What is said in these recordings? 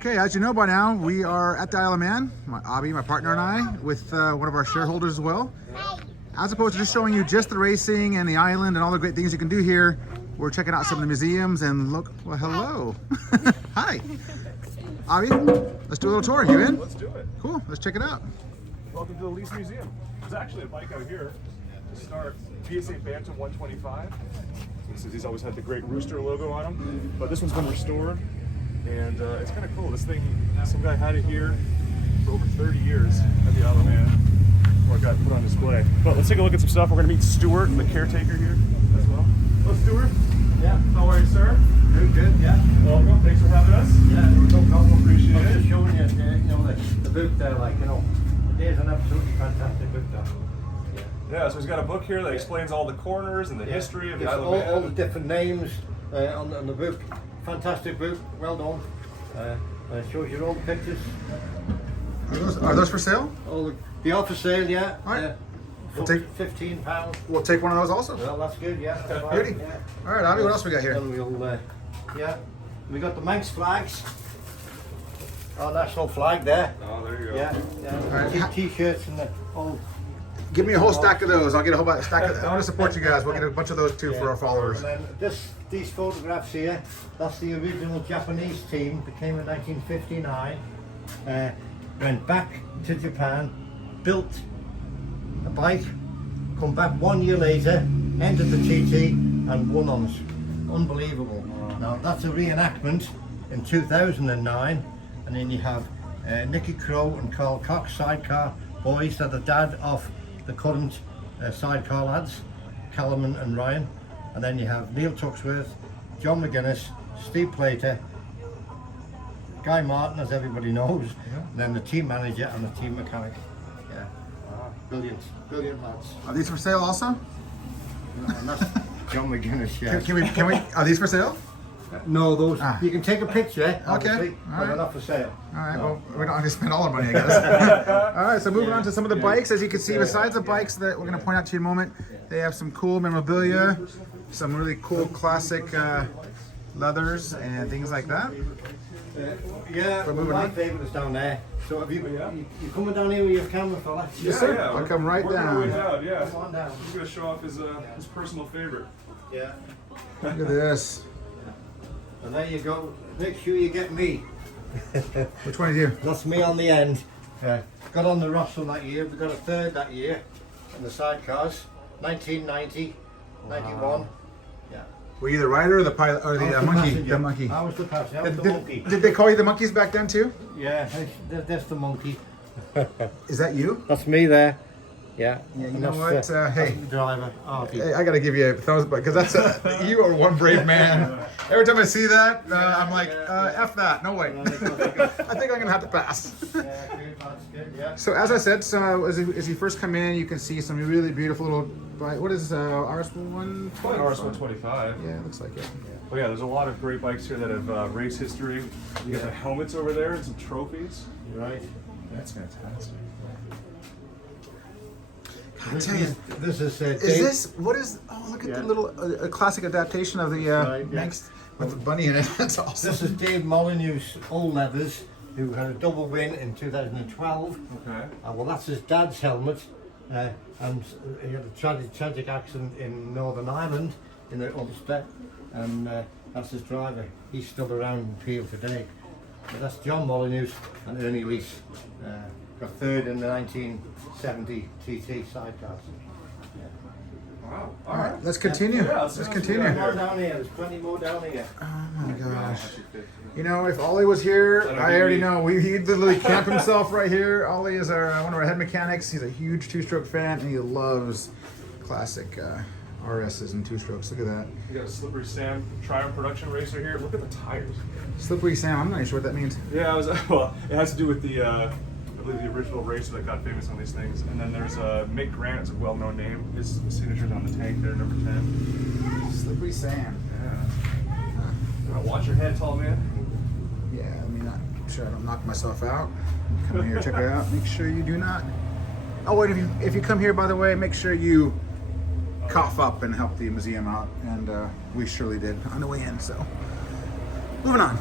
Okay, as you know by now, we are at the Isle of Man, Abhi, my partner, and I, with one of our shareholders as well. As opposed to just showing you just the racing and the island and all the great things you can do here, we're checking out some of the museums and look, well, hello. Hi. Abhi, let's do a little tour. You in? Let's do it. Cool, let's check it out. Welcome to the Leece Museum. There's actually a bike out here to start. PSA Bantam 125. He's always had the great rooster logo on him, but this one's been restored, and it's kind of cool. This thing, some guy had it here for over 30 years at the Isle of Man, before it got put on display. But let's take a look at some stuff. We're going to meet Stuart, the caretaker here as well. Hello, Stuart. Yeah. How are you, sir? Very good, yeah. Welcome. Thanks for having us. Yeah, no problem. Appreciate I'm it. just showing you, the book there, like, there's an absolutely fantastic book there. Yeah, so he's got a book here that explains all the corners and the history of the It's Isle of Man. all the different names on the book. Fantastic book, well done. It shows you all the pictures. Are those for sale? All the are for sale, yeah. All right. Yeah. We'll take- £15. We'll take one of those also. Well, that's good, yeah. That's fine, Beauty. yeah. All right, Abhi, what else we got here? And we'll, we got the Manx flags. Our national flag there. Oh, there you go. Yeah, All right. T-shirts and the all. Give me a whole stack of those. I'll get a whole stack of, I want to support you guys. We'll get a bunch of those too for our followers. And then these photographs here, that's the original Japanese team that came in 1959. Went back to Japan, built a bike, come back 1 year later, entered the TT and won on us. Unbelievable. Now that's a reenactment in 2009, and then you have Nicky Crow and Carl Cox, sidecar boys, that are the dad of the current sidecar lads, Callum and Ryan. And then you have Neil Tuxworth, John McGuinness, Steve Plater, Guy Martin, as everybody knows, and then the team manager and the team mechanic. Yeah, brilliant lads. Are these for sale also? And that's John McGuinness, yeah. Can we, are these for sale? No, those, you can take a picture, obviously, all but right. they're not for sale. All right, No. well, we don't have to spend all our money, I guess. All right, so moving on to some of the bikes. As you can see, besides the bikes that we're going to point out to you in a moment, they have some cool memorabilia, some really cool classic leathers and things like that. Yeah, We're moving my on. favourite is down there. So have you coming down here with your camera, fella? Yes, sir. Yeah, I'll come right we're on our way down. down, yeah. Come on down. He's going to show off his personal favorite. Yeah. Look at this. And there you go. Make sure you get me. Which one is you? That's me on the end. Got on the Russell that year. We got a third that year in the sidecars. 1990, 91. Yeah. Were you the rider or the pilot or I was the the monkey? passenger. The monkey. I was the passenger. I was the monkey. Did they call you the monkeys back then too? Yeah, that's the monkey. Is that you? That's me there. Yeah. Yeah, you And know that's, what? Hey, that's the driver. Oh, hey, I gotta give you a thumbs up because that's you are one brave man. Every time I see that, I'm like, F that, no way. I think I'm gonna have to pass. yeah, good, that's good. Yeah. So as I said, so as you first come in, you can see some really beautiful little. What is RS1? RS125. Yeah, it looks like it. Well, yeah, there's a lot of great bikes here that have race history. You got the helmets over there and some trophies. Right. That's fantastic. I tell you, This is is this what is? Oh, look at the little classic adaptation of the Right, yeah. Manx with the bunny in it. That's awesome. This is Dave Molyneux's Old Leathers, who had a double win in 2012. Okay. Well, that's his dad's helmet, and he had a tragic accident in Northern Ireland, in the Ulster, and that's his driver. He's still around in Peel today. But that's John Molyneux and Ernie Leece. Got third in the 1970 TT sidecars. Wow. All right, let's continue. Yeah, let's let's continue. There's more down here. There's plenty more down here. Oh my gosh. You know, if Ollie was here, That'll I be already me. know. He literally camped himself right here. Ollie is one of our head mechanics. He's a huge two-stroke fan, and he loves classic RSs and two-strokes. Look at that. You got a Slippery Sam Triumph production racer here. Look at the tires. Slippery Sam. I'm not even sure what that means. Yeah, well, it has to do with the, I believe the original racer that got famous on these things. And then there's Mick Grant, it's a well-known name. His signature's on the tank there, number 10. Slippery Sam. Yeah. Watch your head, tall man. Yeah, let me not sure I don't knock myself out. Come here, check it out. Make sure you do not. Oh wait, if you come here, by the way, make sure you cough up and help the museum out, and we surely did on the way in. So, moving on.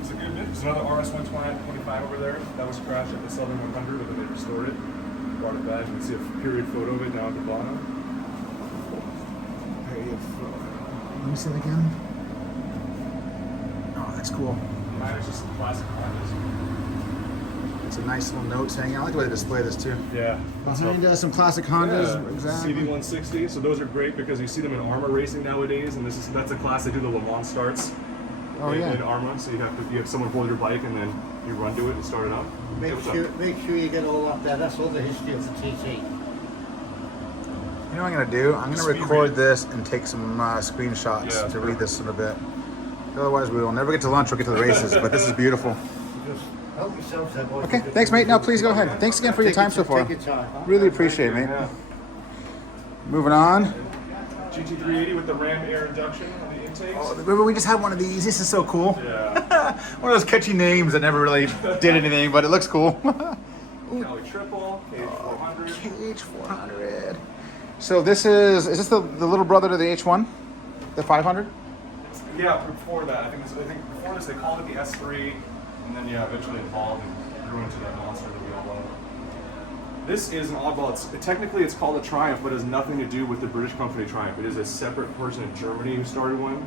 It's a good mix. There's another RS 125 over there. That was crashed at the Southern 100, but then they restored it. Brought it back. You can see a period photo of it down at the bottom. Period photo. Let me see it again. Oh, that's cool. Mine is just some classic Hondas. It's a nice little note saying, I like the way they display this too. Yeah. Behind us, some classic Hondas. Yeah, Exactly. CV160. So those are great because you see them in ARMA racing nowadays, and that's a class they do the Le Mans starts. Oh, yeah. In ARMA, so you have someone hold your bike and then you run to it and start it up. Make sure you get all that there. That's all the history of the TT. You know what I'm going to do? I'm going to record this and take some screenshots to read this in a bit. Otherwise, we will never get to lunch or get to the races, but this is beautiful. Just help yourself there, boys. Okay, thanks, mate. No, please go ahead. Thanks again for your time so far. Take your time. Really appreciate it, mate. Yeah. Moving on. GT380 with the Ram air induction on the intakes. Oh, remember, we just had one of these. This is so cool. Yeah. One of those catchy names that never really did anything, but it looks cool. Cali Triple, KH400. KH400. So this is this the little brother to the H1? The 500? Yeah, before that, I think before this they called it the S3, and then eventually evolved and grew into that monster that we all love. This is an oddball. Technically it's called a Triumph, but it has nothing to do with the British company Triumph. It is a separate person in Germany who started one.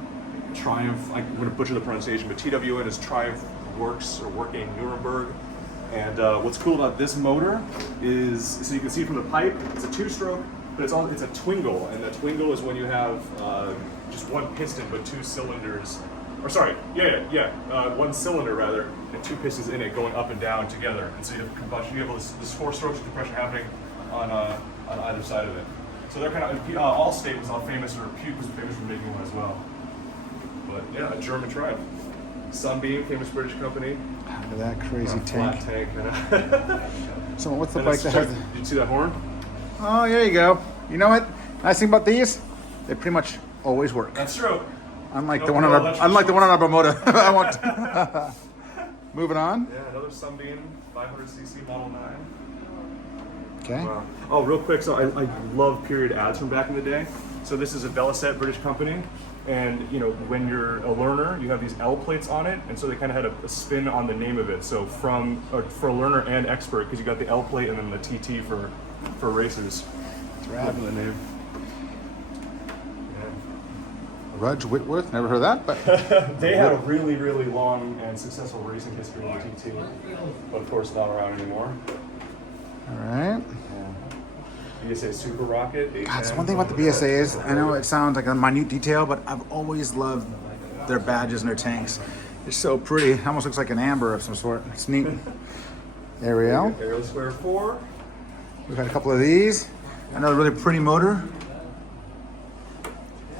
Triumph, I'm going to butcher the pronunciation, but TWN is Triumph Works or Working Nuremberg. And what's cool about this motor is, so you can see from the pipe, it's a two-stroke, but it's a twingle, and the twingle is when you have just one piston but two cylinders, or sorry, one cylinder rather, and two pistons in it going up and down together, and so you have combustion. You have this four strokes of compression happening on either side of it. So they're kind of Allstate was all famous, or Puke was famous for making one as well. But yeah, a German Triumph. Sunbeam, famous British company. Look at that crazy tank. Flat tank. So what's the And bike it's that just- has? Did you see that horn? Oh, there you go. You know what? Nice thing about these, they pretty much always work. That's true. Unlike No the one on real our, electric unlike the one on our Bermuda. I want. Moving on. Yeah, another Sunbeam 500cc Model 9. Okay. Wow. Oh, real quick, so I love period ads from back in the day. So this is a Velocet British company, and when you're a learner, you have these L plates on it, and so they kind of had a spin on the name of it. So for a learner and expert, because you got the L plate and then the TT for racers. It's rad. The name. Rudge Whitworth. Never heard that, but They had a really, really long and successful racing history in the TT, but of course not around anymore. all right. BSA Super Rocket. God, so one thing about the BSA is, I know it sounds like a minute detail, but I've always loved their badges and their tanks. They're so pretty. It almost looks like an amber of some sort. It's neat. Ariel. Ariel Square 4. We've had a couple of these. Another really pretty motor.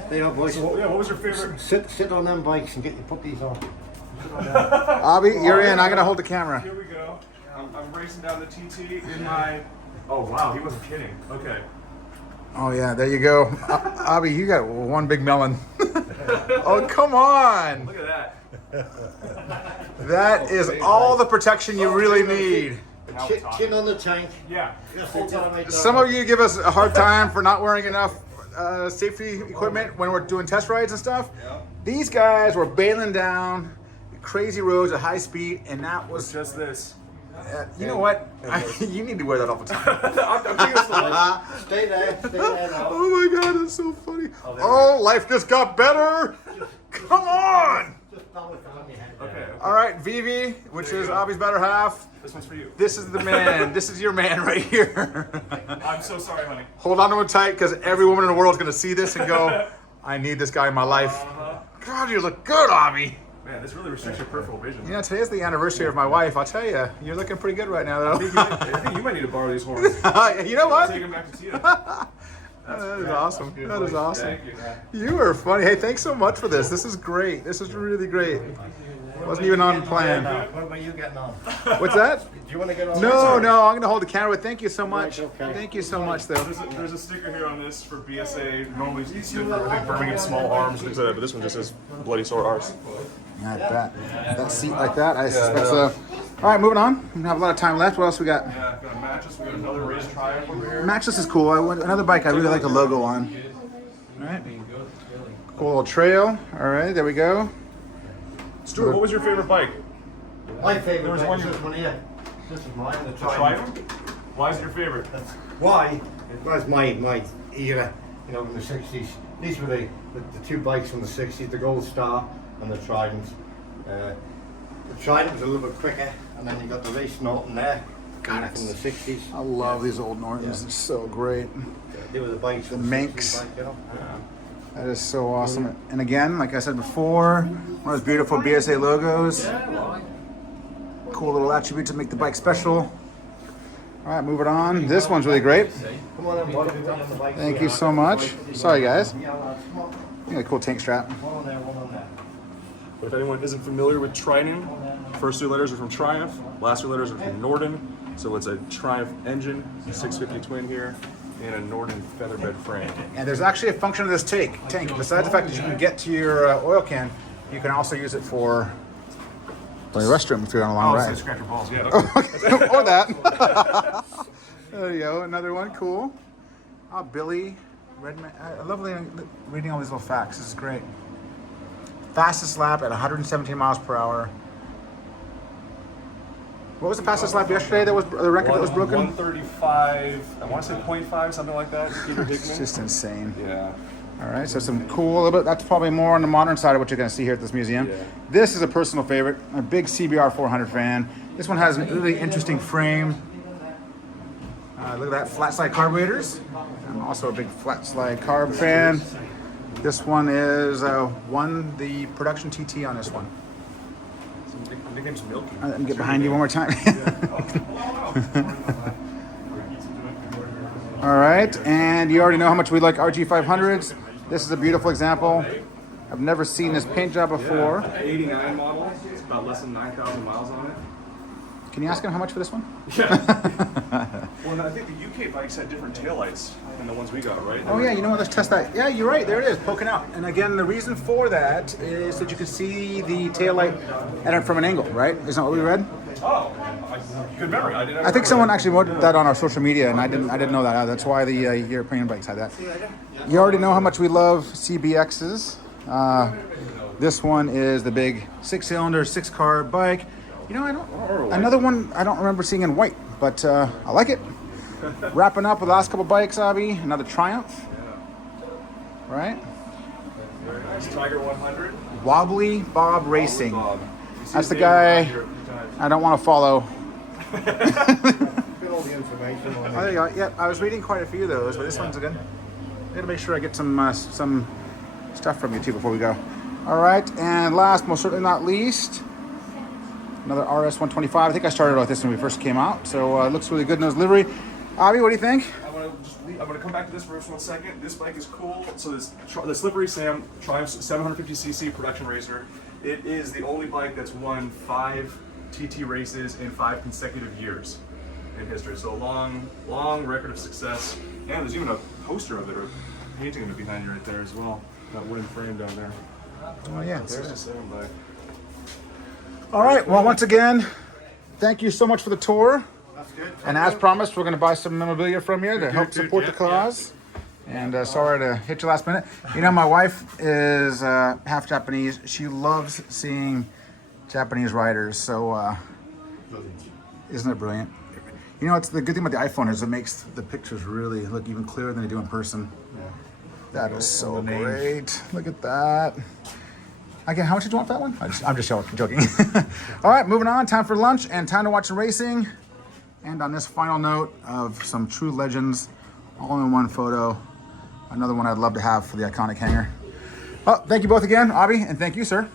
There you are, boys. So, what was your favorite? Sit on them bikes and get your puppies on. Abhi, you're in. I'm going to hold the camera. Here we go. I'm racing down the TT in my... Oh, wow, he wasn't kidding. Okay. Oh, yeah, there you go. Abhi, you got one big melon. Oh, come on. Look at that. That is all the protection you really need. Now we're talking. Chin on the tank. Yeah. Some of you give us a hard time for not wearing enough safety equipment when we're doing test rides and stuff. Yeah. These guys were bailing down crazy roads at high speed, and that was Just this. you know what? You need to wear that all the time. I'm thinking it's the light. Stay there now. Oh my god, that's so funny. Oh, life just got better. Come on. Just balance it on your head. Okay. All right, Vivi, which There you is go. Abhi's better half. This one's for you. This is the man. This is your man right here. I'm so sorry, honey. Hold on to him tight, because every woman in the world is going to see this and go, I need this guy in my life. God, you look good, Abhi. Man, this really restricts your peripheral vision. You know, today's the anniversary of my wife. I'll tell you, you're looking pretty good right now, I though. think you might need to borrow these horns. You know what? Take them back to Tia. That is awesome. That is awesome. Thank you, man. You are funny. Hey, thanks so much for this. This is great. This is really great. Wasn't even on plan. What about you getting on? What's that? Do you want to get on? No, no, I'm going to hold the camera. Thank you so much. Right, okay. Thank you so much, though. There's a sticker here on this for BSA. Normally you see it for, I think, Birmingham small arms, things like that, but this one just says bloody sore arse. Not that. That seat like that, I suspect so. All right, moving on. We have a lot of time left. What else we got? Yeah, got a mattress. We got another race Triumph over here. Matchless is cool. Another bike I really like the logo on. All right. Cool little trail. All right, there we go. Stuart, what was your favorite bike? My favourite There was bike one is you- this one here. This is mine, the Triumph? Why is it your favorite? Why? It was my era, you know, in the 60s. These were the two bikes from the 60s, the Gold Star and the Trident. The Trident was a little bit quicker, and then you got the Race Norton there God, from the 60s. I love these old Nortons. They're so great. They were the bikes from The the Manx. 60s, like, you know. That is so awesome. And again, like I said before, one of those beautiful BSA logos. Cool little attribute to make the bike special. All right, moving on. This one's really great. Come on in, buddy. We've got on the bike. Thank you so much. Sorry, guys. Yeah, lads, come on. You got a cool tank strap. One on there, one on there. But if anyone isn't familiar with Trident, first two letters are from Triumph, last two letters are from Norden. So it's a Triumph engine, 650 twin here, and a Norden featherbed frame. And there's actually a function of this tank. Besides the fact that you can get to your oil can, you can also use it for the restroom if you're on a long Oh, so ride. scratch your balls, yeah. Okay. Or that. There you go. Another one. Cool. Oh, Billy Redman. I love reading all these little facts. This is great. Fastest lap at 117 miles per hour. What was the fastest lap yesterday? That was the record that was broken. 135. I want to say 0.5, something like that. Peter It's Hickman. just insane. Yeah. All right, so some cool, a little bit. That's probably more on the modern side of what you're going to see here at this museum. Yeah. This is a personal favorite. I'm a big CBR 400 fan. This one has a really interesting frame. Look at that, flat slide carburetors. I'm also a big flat slide carb fan. This one is won the production TT on this one. The nickname's Milky. Let me get behind you one more time. All right, and you already know how much we like RG500s. This is a beautiful example. I've never seen this paint job before. 89 model. It's about less than 9,000 miles on it. Can you ask him how much for this one? Yeah. Well, I think the UK bikes had different taillights than the ones we got, right? Oh yeah, you know what? Let's test that. Yeah, you're right. There it is, poking out. And again, the reason for that is that you can see the taillight at it from an angle, right? Isn't that what we read? Oh, good memory. I think someone actually wrote that on our social media, and I didn't know that. That's why the European bikes had that. You already know how much we love CBXs. This one is the big 6-cylinder, 6-car bike. You know, another one I don't remember seeing in white, but I like it. Wrapping up with the last couple bikes, Abhi. Another Triumph. Right? Very nice. Tiger 100. Wobbly Bob Racing. Bob. You see That's his the name around guy here a few times. I don't want to follow. Got all the information on Oh, there you go. Yeah, I was reading quite a few of those, but this one's good. I gotta make sure I get some stuff from you too before we go. All right, and last, most certainly not least, another RS 125. I think I started with this when we first came out, so it looks really good in those livery. Abhi, what do you think? I'm going to come back to this for just 1 second. This bike is cool. So the Slippery Sam Triumph 750cc production racer. It is the only bike that's won 5 TT races in 5 consecutive years in history. So long record of success. And there's even a poster of it, or painting of it behind you right there as well. That wooden frame down there. Oh yeah, That's there it is. 67 bike. All right, well, once again, thank you so much for the tour. That's good. And as promised, we're going to buy some memorabilia from you to help Dude, support the yeah, cause. And sorry to hit you last minute. You know, my wife is half Japanese. She loves seeing Japanese riders. So isn't it brilliant? You know, it's the good thing about the iPhone is it makes the pictures really look even clearer than they do in person. That is so great. Look at that. Again, how much did you want for that one? I'm just joking. All right, moving on. Time for lunch and time to watch some racing. And on this final note of some true legends, all in one photo. Another one I'd love to have for the iconic hangar. Well, thank you both again, Abhi, and thank you, sir.